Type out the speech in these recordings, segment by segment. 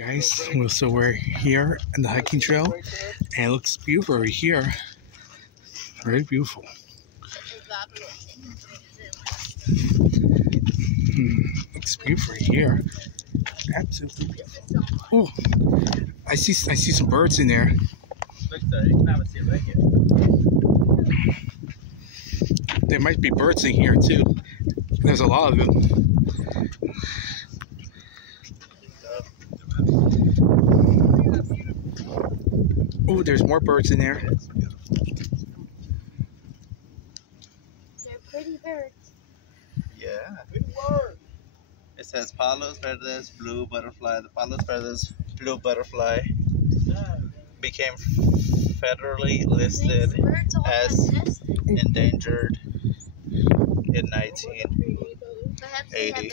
Guys, so we're here in the hiking trail, and it looks beautiful right here. Very beautiful. Looks beautiful right here. Absolutely beautiful. Oh, I see some birds in there. There might be birds in here too. There's a lot of them. Oh, there's more birds in there. They're pretty birds. Yeah. It says Palos Verdes blue butterfly. The Palos Verdes blue butterfly became federally listed as endangered in 1980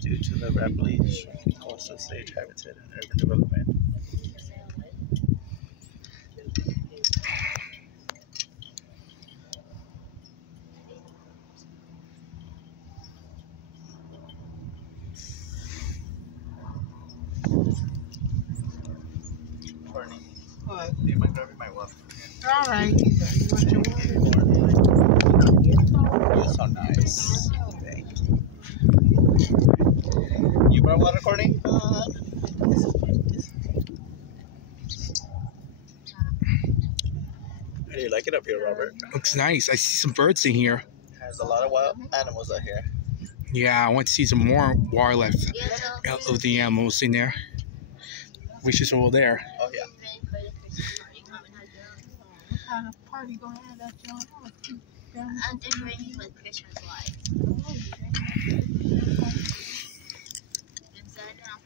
due to the rapidly shrinking coastal sage habitat and urban development. Courtney, what? Do you mind grabbing my water? All right. You're so nice. Thank you. You brought water, Courtney? How do you like it up here, Robert? Looks nice. I see some birds in here. There's a lot of wild animals out here. Yeah, I want to see some more wildlife of the animals in there. Which is over there. Oh, yeah. What kind of party gonna have that John? I'm decorating with Christmas lights. Inside now.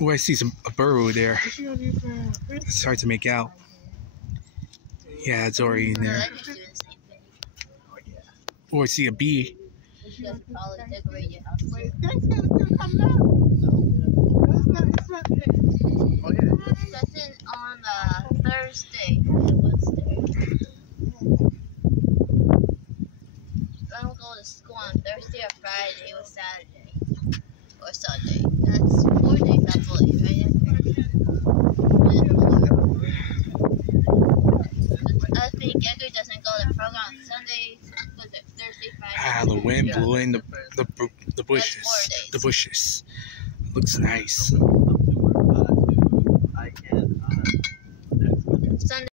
Oh, I see a bird over there. It's hard to make out. Yeah, it's already in there. Oh, I see a bee. You guys probably decorate your house. Wait, that's gonna still come out. It's not there. Oh, yeah. That's in on Thursday or Wednesday. I don't go to school on Thursday or Friday or Saturday or Sunday. That's 4 days, I believe, right? I think Edgar doesn't go to program on Sundays, but Thursday, Friday. Ah, the wind blowing the bushes. That's 4 days. The bushes. Looks nice. I can, Sunday.